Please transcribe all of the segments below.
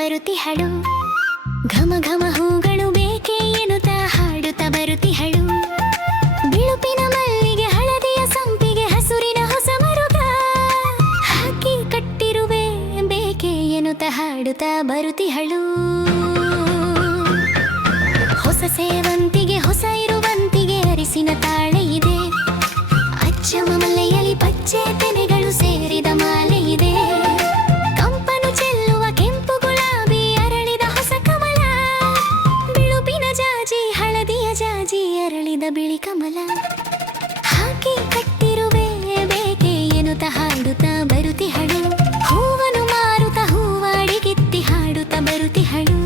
ಬರುತಿಹಳು. ಘಮ ಘಮ ಹೂಗಳು ಬೇಕೆ ಎನ್ನುತ್ತಾ ಹಾಡುತ್ತಾ ಬರುತಿಹಳು. ಬಿಳುಪಿನ ಮಲ್ಲಿಗೆ ಹಳದಿಯ ಸಂಪಿಗೆ ಹಸುರಿನ ಹೊಸ ಮರುಗ ಹಾಕಿ ಕಟ್ಟಿರುವೆ ಬೇಕೆ ಎನ್ನುತ್ತಾ ಹಾಡುತ್ತಾ ಬರುತಿಹಳು. ಹೊಸ ಸೇವಂತಿಗೆ ಹೊಸ ಇರುವಂತಿಗೆ ಅರಿಸಿನ ತಾಳೆ ಇದೆ. ಅಚ್ಚಮ ಮಲ್ಲೆಯಲ್ಲಿ ಪಚ್ಚೆ ತೆನೆಗಳು ಸೇರಿದ ಮಾಲೆ ಇದೆ. ಕಂಪನು ಚೆಲ್ಲುವ ಕೆಂಪು ಗುಲಾಬಿ ಅರಳಿದ ಹೊಸ ಕಮಲ. ಬಿಳುಪಿನ ಜಾಜಿ ಹಳದಿಯ ಜಾಜಿ ಅರಳಿದ ಬಿಳಿ ಕಮಲ ಹಾಕಿ ಕಟ್ಟಿರುವೆ ಬೇಕೆ ಎನ್ನುತ್ತಾ ಹಾಡುತ್ತಾ ಬರುತಿಹಳು. ಹೂವನ್ನು ಮಾರುತ್ತಾ ಹೂವಾಡಿಗಿತ್ತಿ ಹಾಡುತ್ತಾ ಬರುತಿಹಳು.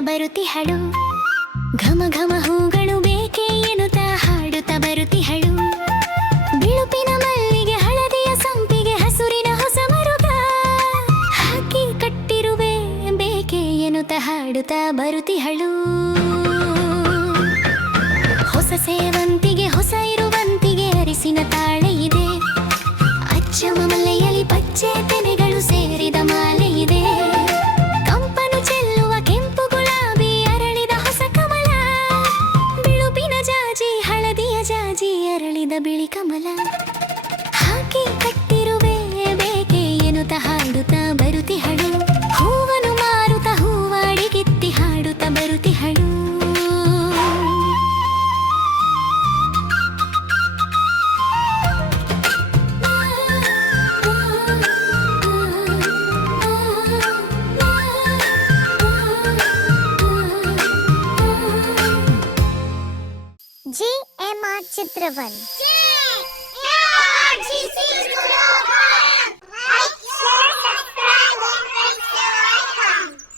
ಬರುತಿಹಳು. ಘಮ ಘಮ ಹೂಗಳು ಬೇಕೆ ಎನ್ನುತ್ತಾ ಹಾಡುತ್ತಾ ಬರುತಿಹಳು. ಬಿಳುಪಿನ ಮಲ್ಲಿಗೆ ಹಳದಿಯ ಸಂಪಿಗೆ ಹಸುರಿನ ಹೊಸ ಮರುಗ ಹಾಕಿ ಕಟ್ಟಿರುವೆ ಬೇಕೆ ಎನ್ನುತ್ತಾ ಹಾಡುತ್ತಾ ಬರುತಿಹಳು. ಹೊಸ ಸೇವಂತಿಗೆ ಹೊಸ ಇರುವಂತಿಗೆ ಅರಿಸಿನ ತಾಳೆ ಇದೆ. ಅಚ್ಚಮ ಮಲ್ಲೆಯಲ್ಲಿ ಪಚ್ಚೆ ತೆನೆಗಳು ಸೇರಿದ ಮಾಲೆ ಇದೆ. ಅರಳಿದ ಬಿಳಿ ಕಮಲ ಹಾಕಿ ಕಟ್ಟಿರುವೆ ಬೇಕೆ ಎನ್ನುತ್ತಾ ಹಾಡುತ್ತಾ ಬರುತಿಹಳು. ಹೂವನ್ನು ಮಾರುತ್ತಾ ಹೂವಾಡಿಗಿತ್ತಿ ಹಾಡುತ್ತಾ ಬರುತಿಹಳು. GMR ಚಿತ್ರವನ್.